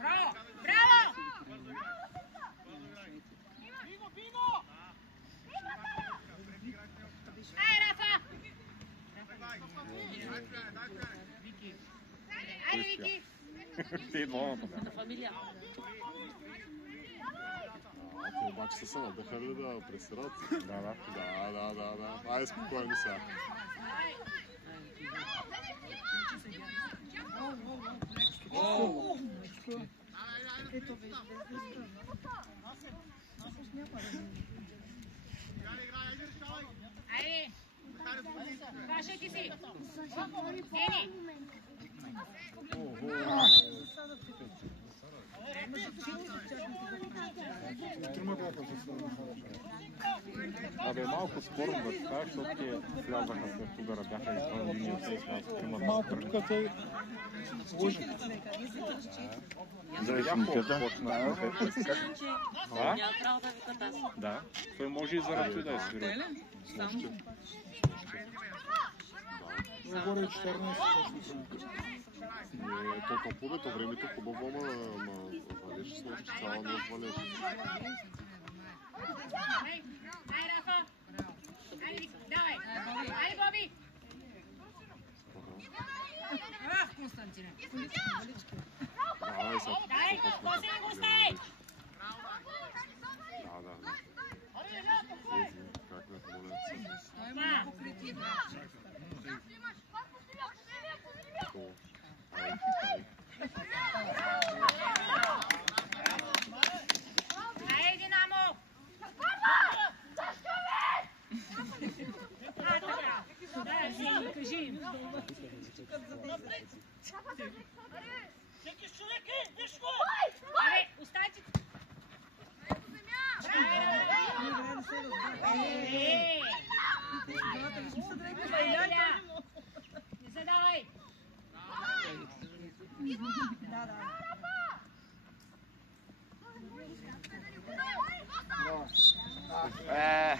Браво! Браво! Ай, Рафа! Айде, Вики! Те двамата. На фамилия. Те обаче са се надъхали да пресират. Да. Да. Айде спокойно сега. Ето виж, Айде! Вашите си! Гени! Абе, малко спорно да така, защото те влязаха след Тугара, бяха извън линията и слязаха тримата. Малко тук те лъжи. Да, видяха почна. Няма право да викат аз. Да, той може и заради това да е свирил. Нагоре 14. То топловето, времето хубаво, ама валеше сложи, че цяла нощ валеше. Ай, Рафа! Айде, давай! Айде, Боби! Константине! Давай са. Дай, после не го оставай! Да. Как ме помолят се. Да. Айде, Динамо! Да, си кажи им. Абе, оставайте! Не задавай!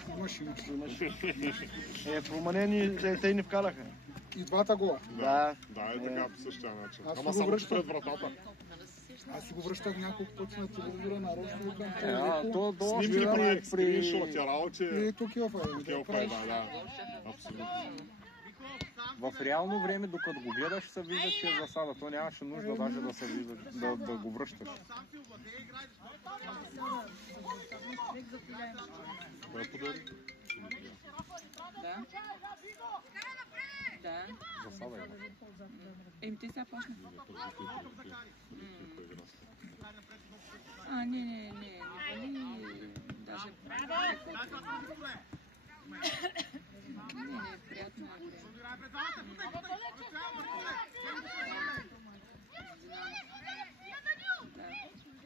Имаше. Променени, те ни вкараха. И двата гола. Да, е така по същия начин. Ама само пред вратата. Аз си го връщах няколко пъти на телевизора, нарочно към Снимки, скриншоти, работи. И тук е да. Абсолютно. В реално време, докато го гледаш, се виждаше засада. То нямаше нужда даже да се вижда, да го връщаш. Кой подари? Да. Засада е. Еми, те сега почна. Не вали даже...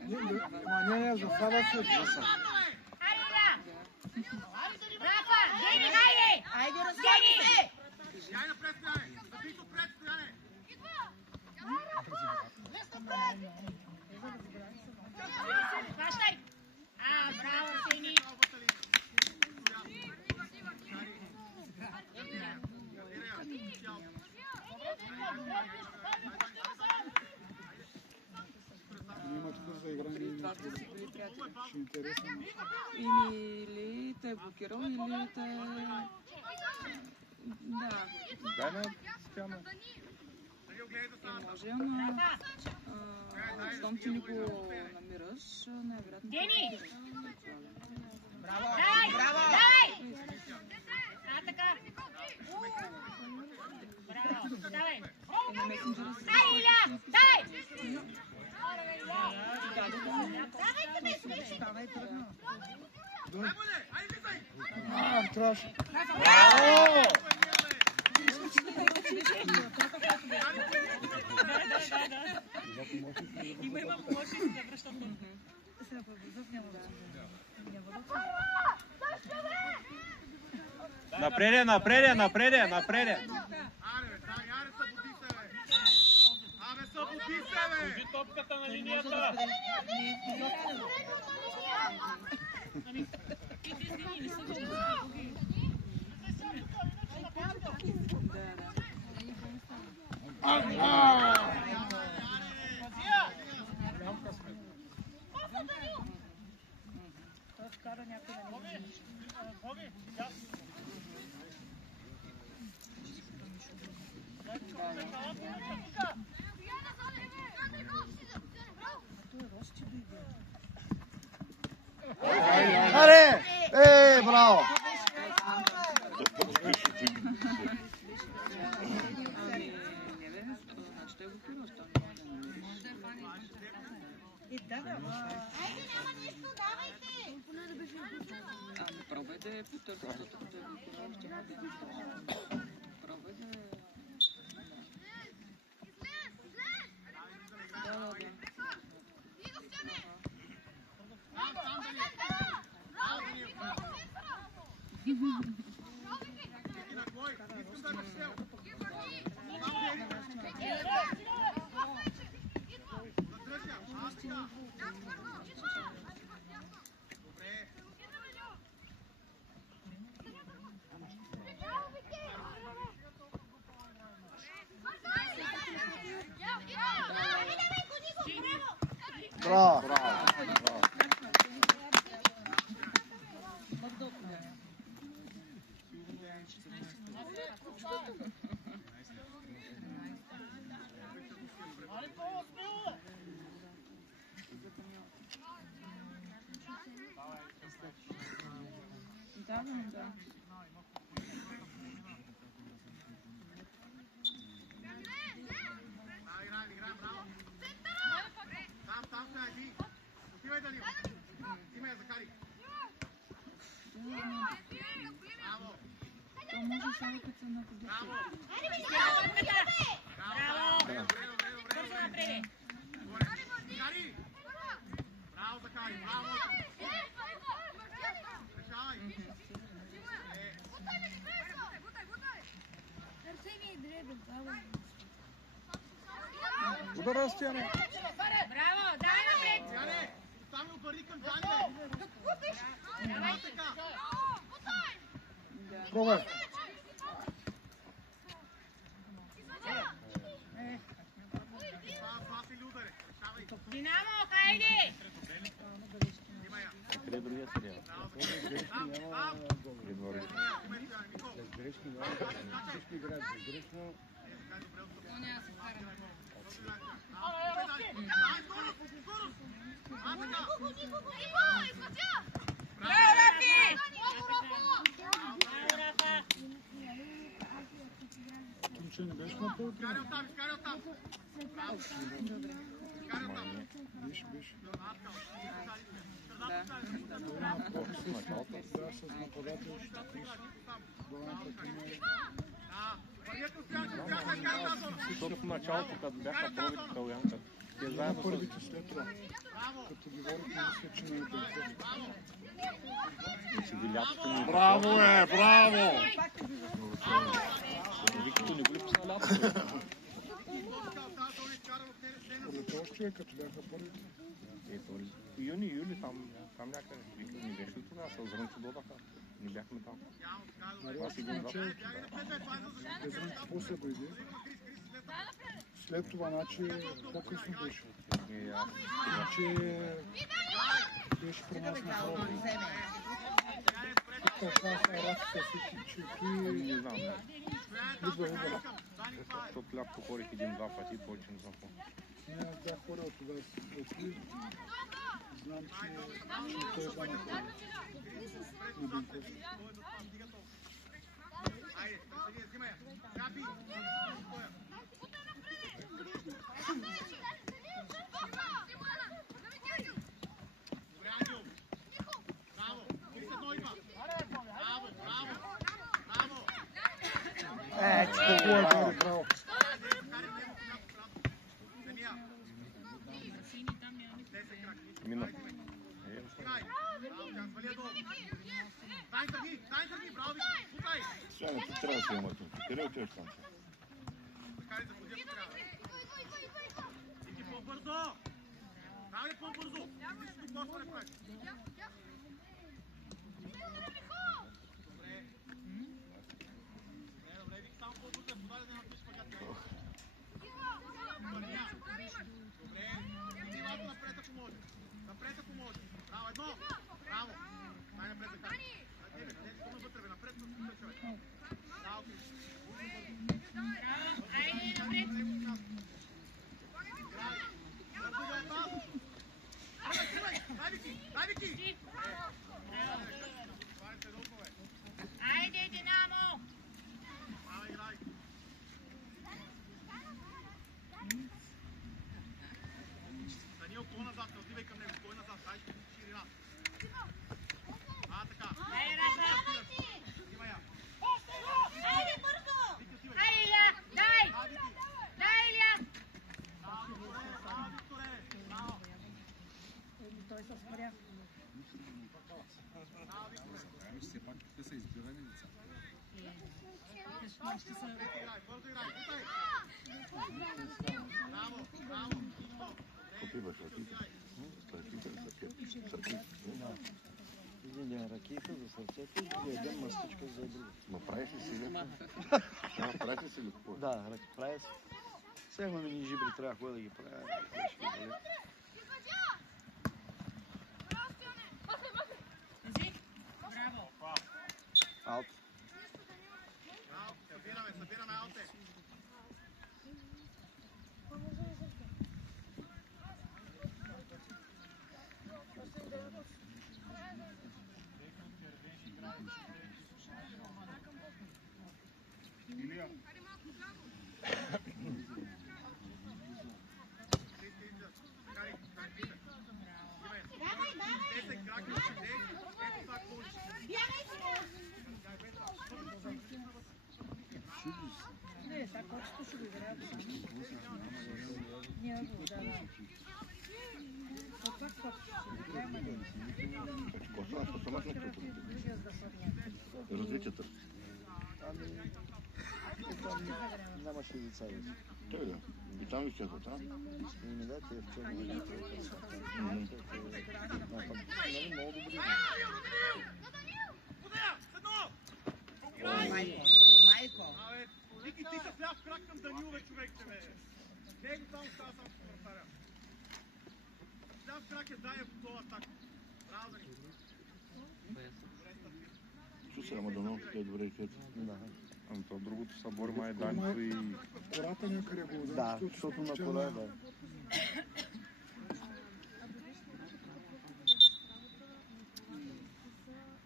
Не, приятно е. Не, засада се. Рафа, Гени, хайде! Айде, Гени! Яй напред, стояне! Забито пред, стояне! Хващай! Браво, Сени! Има тук за игране. Това сте си били приятели. Ще интересно. Или те е блокирал, или те... Да. Дай на Стояна. Може, ама... Щом ти ни го намираш, най-вероятно... Гени! Браво! Давай! Така! Браво! Давай! Ай, Иля! Дай! Става трудно. Трябваше. Браво! Има помощник да връщат. Сега по-бързов няма да. Напреде! Събуди се, бе! Топката на линията! някой да не ги Аре! Браво! Да, ама... Пробвайте потърсите, пробвайте. Браво! Да. Там стои. Отивай, Данил. Взимай я, Захари. Браво. То може само като се нападете. Браво! Бързо напред! Захари! Браво, Захари, браво! Решавай! Удар, Стояне! Браво! Дай напред! Яне, там обърни към Джани, бе! Давай така! Пробвай! Това си ли ударе? Решавай! Динамо, хайде! Взимай я! Къде е другия съдия? Там! Придвори. Взимай си, Яне, Нико! Грешни няма. Всички играят за грешно. Браво, Рафи! Браво, Рафа! Тумче не беше на пълта. Изкарай оттам, изкарай оттам! Браво! Изкарай оттам! Беше. Да. Да, с нападател ще пише. Върнете успяхте, успяхте, изкарай тази зона! Защото в началото, като бяха пробите Калянка, те заедно с... Първите след това. Като говорихме, мисля, че не е толкова. Лятото ни... Браво е, браво! Викато не го ли пусна лятото? Пролетел още като бяха първите. Ето, юни, юли, там някъде. Викато ни беше ли тогава? С Зрънчо додаха. Не бяхме там. Това си един Значи, Безрънчо после дойде. След това, значи, по-късно беше. Значи, беше при нас на пробва. Тук казаха Рафика си, че ти Не знам. идва игра. Защото лятото ходих един-два пъти, повече не знам какво. Не, аз бях ходил тогава с Петри. Знам, че той е да направи. На Бенковски. Айде, взимай я! Капи! Добре, Ангел! Браво! Присъдно има! Браво, браво! Браво! Спокойно, браво. Дания! Мина. Играй! Браво, тя свали я долу! Дай тръги! Браво, пукай! Сега ти трябва да се има тук. Къде отиваш там? Захари, заходи, ако трябва. Иди по-бързо! Давай по-бързо! Нищо коства не правиш. Добре, вики само по-бързо, подай да не напиш пъгат. Добре, иди малко напред ако може. Напред ако може. Браво, едно! Браво! Дай Все пак те са избирани деца. Бързо играй, путай! Браво, браво! Попиваш ракийка. Един ракийка за сърцето и един мастичка за друго. Ма правиш ли си ли? Правиш ли си ли? Да, прави се. Сега имаме ни жибри, трябва да ходя да ги правя. Браво. Аут. Събираме ауте! Илия. Не, така кочето ще го играят. Няма го, да. От това кочето ще го играем. Косвенето сама не чуто. Другия да фърня. Развитието. Нямаше деца. Той да. И там изчезват, а? И не да, те в черно и много добри. Майко. Вики, ти се вляв крак към Данил, бе, човекче, бе. Не е го там остава само с вратаря. Вляв крак е дай готова атака. Браво, Данил. Чу се, ама дано, те е добре и хет. Ами то другото събор май Данко и... Кората някъде го удари. Да, защото на коля, да.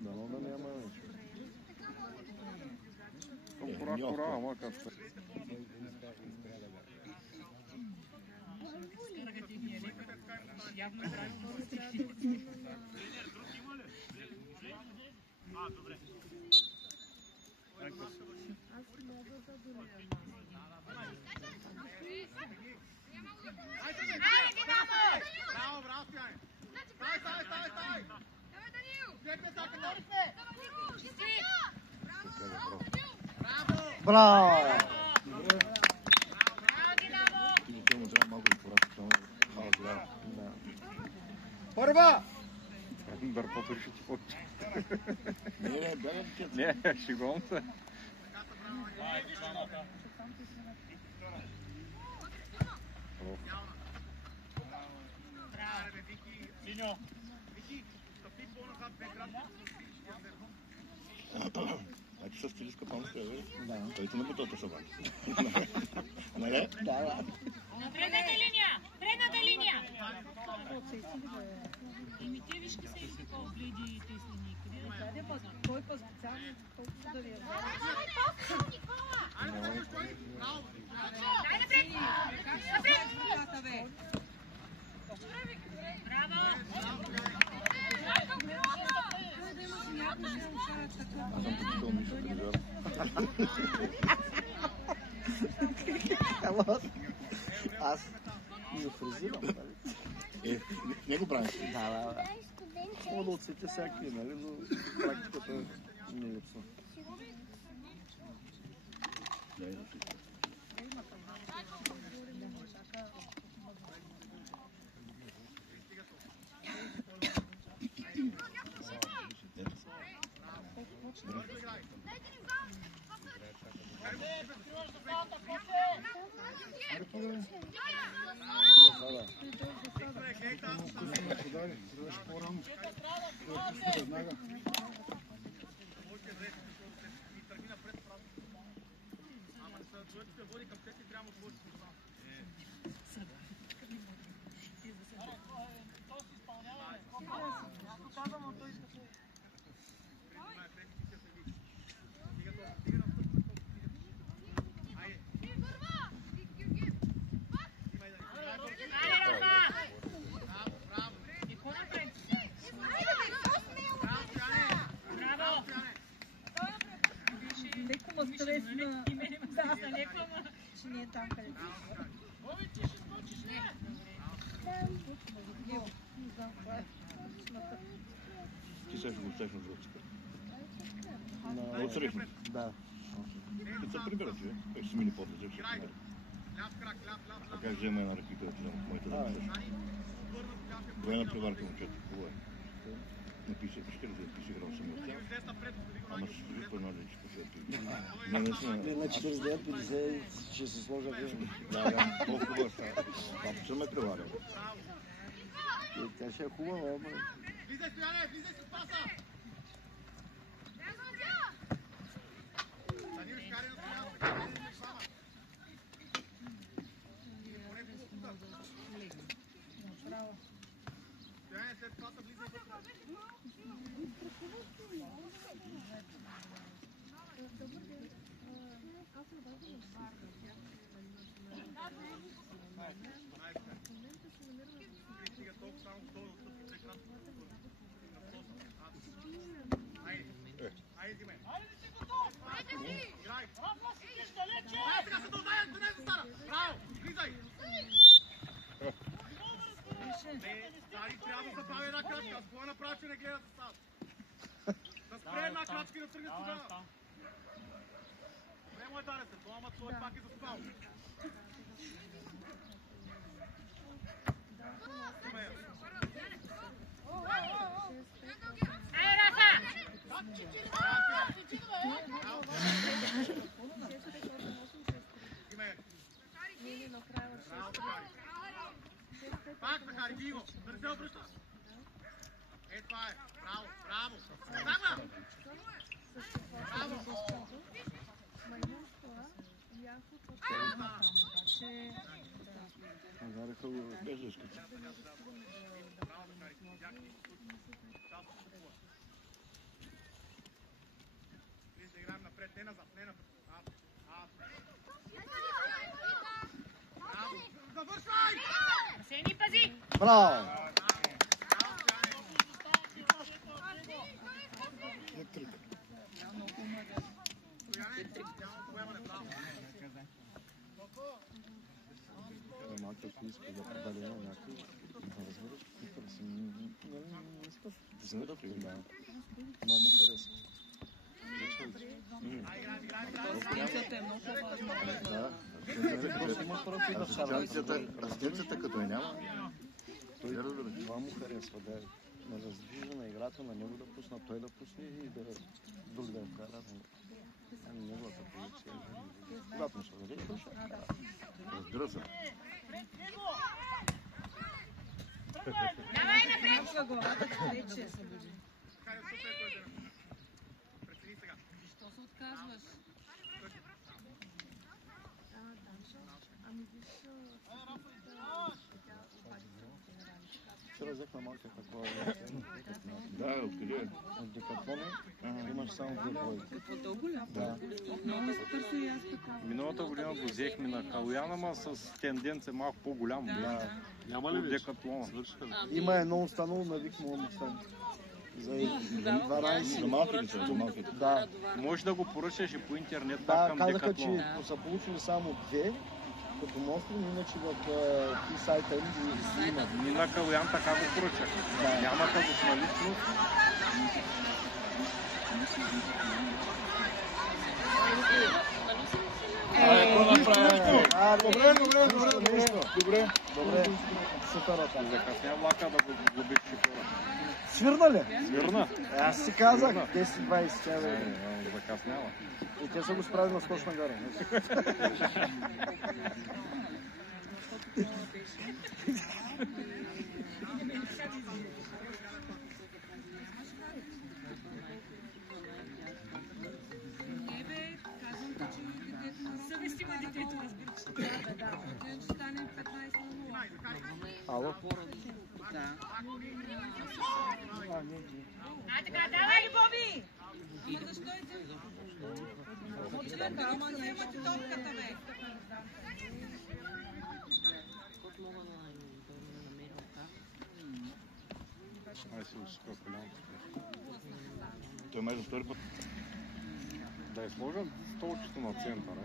Дано да няма нещо. Кора, ама как Явно е правилно. А, добре. Браво, браво, Стояне! Ставай! Бегне атаката! Браво! Браво! Ти му трябва малко да порасти, само мало голямо. Борба! Дърпото ще ти почи. Не, бяга дикет. Не, шегувам се. Вики, стъпи по-назад, две крачки. Значи с стилиска памска, бе? Да. Той ти на бутата са бани. Нали? Да. На предната линия! Еми те виж се и такова бледи и теснени. Даде па, той па специално, колкото да ви е Айде, стой! Браво! Дай напред! Аз съм потикал Миша да държава. Аз го фризирам, нали? Не го правиш. Да. Мога да отсетя всякакви, нали, но практиката не е липсва. Удари, трябваше по-рано. Веднага. леко ма стресна. Да, че не е там, където е. Не знам това е. Ти сега ще го оставиш на другата. На... Отсрещна. Да. И се прибира, че как ще мини подлезе, ще се А как взема една ръпика да взема моите да също? Двойна преварка му чето, хубаво е. Напише, ще да запише грал съм от тях. Ама ще стои по една личка, защото... Не, наистина... На 49-50 ще се сложа време. Да, толкова са. Папа съм ме преварил. Тя ще е хубава, ама... Влизай, Стояне, влизай с паса! Станиш, кари на Стояне, Стояне, след паса влизай вътре. Трябва да направи една крачка. Аз какво направя, че не гледат став? Да спре една крачка и да тръгне тогава. Добре му е даде се, това ама той пак е заспал. Ай, Рафа! Пак, Захари, ги го! Да не се обръща! Е, това е! Браво, браво! Стана! Браво! Нагараха го без дъската. Виж да играем напред, не назад, не напред. Браво! Завършвай! Сени, пази! Браво! Хетрик. Малко ако иска да подаде на някой, да разбереш, какъв си не искат да се да приема. Много му харесва. Асистенцията е много важна. Да. Асистенцията като я няма, Той това му харесва, да раздвижа на играта, на него да пусна, той да пусне и да друг да вкара. Неговата позиция. Когато му се даде, той ще вкара. разбира се. Давай напред! Казва главата, вече се буди. Прецени сега. Защо се отказваш? Вчера взехме малка такова. Да, откъде е? От Декатлона имаш само две бройки. Какво дълго ли? Да. Много се търся и аз така. Миналата година го взехме на Калуян, ама с тенденция малко по-голям. Да. Няма ли От вече? Декатлона. Свършиха ли? Има едно останало, навик му да стане. За 12. За малките са, за малките. Да. Може да го поръчаш и по интернет Да, към казаха, че Декатлон. са получили само две, като монстри, иначе в ти сайта им ги има. Ние на Калуян така го поръчахме. Да. Нямаха го в наличност. Добре. Супер, Закъсня влака да го губиш шофьора. Свирна ли? Свирна. Аз си казах, 10-20 тя да Закъснява. И те са го справили на скочна гара. Не бе, казвам ти, че детето на Съвестимо детето, разбира. ще стане 15:0. Ало? Да. Ай така, давай, Боби! Ама защо идеш? Ама не имате топката, бе. Ай си успя колянка. Той май за втори път. Да я сложат столчето на центъра.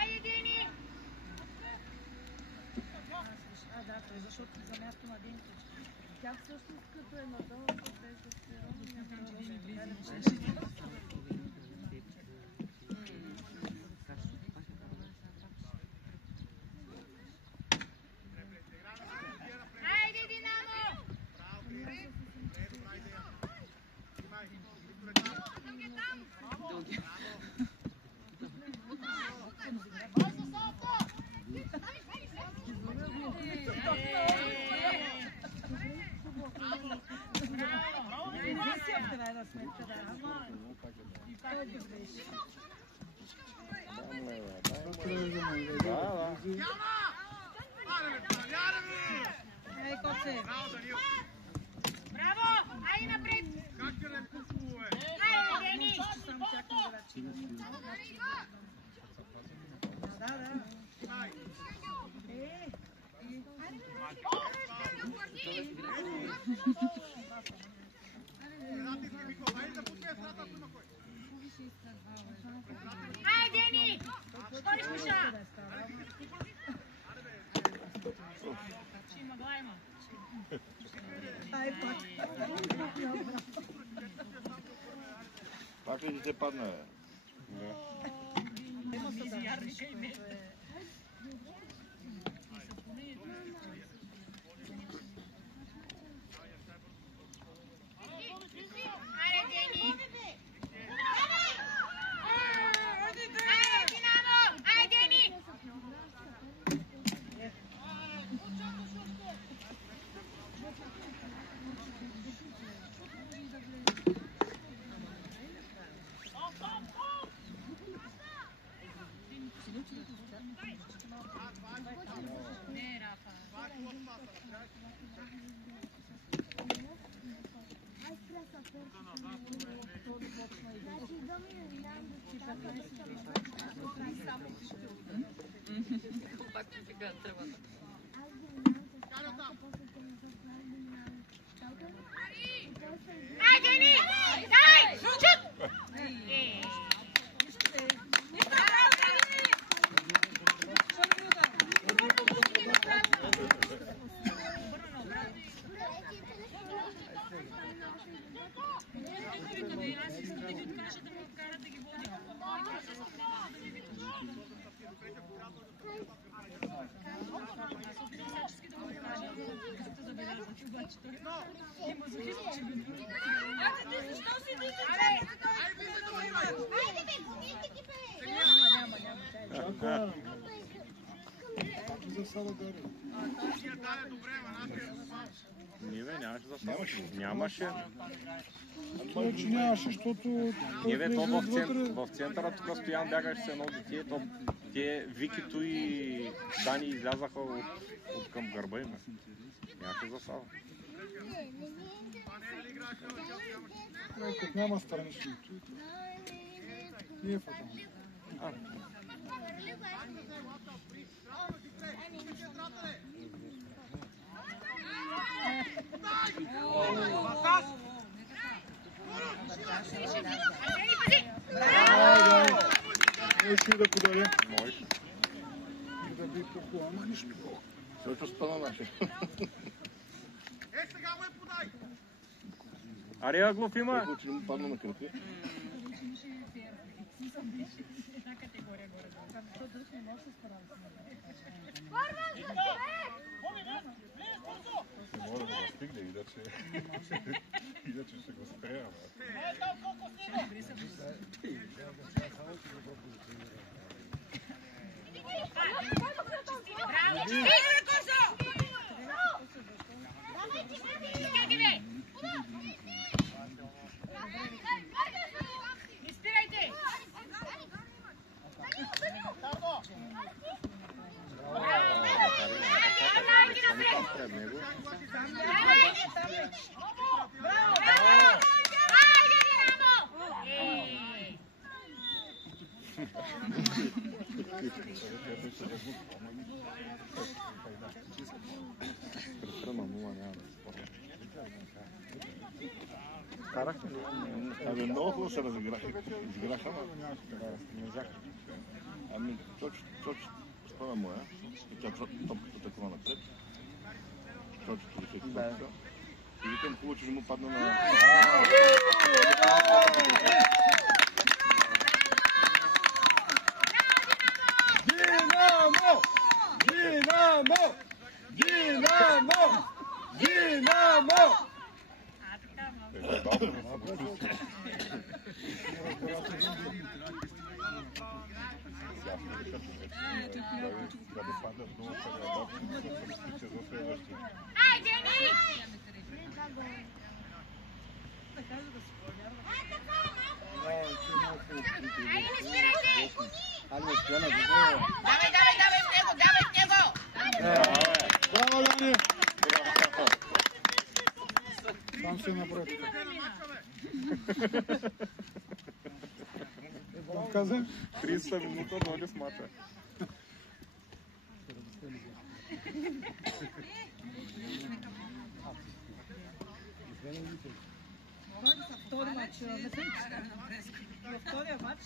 Айде, Дени! Да, защото за място на Денко. Тя всъщност като е надолу, без да се Айде, Динамо! Емисия в крайна сметка, да. Ама и пак е добре. Ей, коце! Браво! Айде напред! Айде, Дени! Само чакам да рачи. Да, да. Айде, Дени! Що ли слуша? Ще има глайма. Ай, пак. Пак ли ти се падна? Айде, Дени! Айде, Динамо! Айде, Дени! Не, Рафа. Айде, Дени! Дай! Чут! Не бе, нямаше за само. Нямаше. Това, че нямаше, защото... Не бе, то в центъра тук Стоян бягаше с едно дете, то те Викито и Дани излязаха от към гърба им. Нямаше засада. Като няма страничното. Не е фатално. Ще да подаря. Може. И да би по-хубаво, ама нищо. Също стана наше. Сега му е подай! Аре, Аглов има. Колко че не му падна на кръпи. Една категория горе. Не може да стигне, иначе ще го спря. Браво, чисти! Чистите, бе! Не спирайте! Пред него. Престръма 0 няма да споря. Карахте ли? Абе, много хубаво се разиграха, ама Не взяха. ами точно спомня моя, и тя топката такова напред. Точно, Да. И викам, хубаво, че не му падна на... Динамо! Динамо! Динамо! Динамо! Айде, Ани! Айде, не спирайте! Айде, Стояна, Давай в него! Браво, Дани! Там си напред. Каза? 30 минута доли с мача. Втори матч. Във втория матч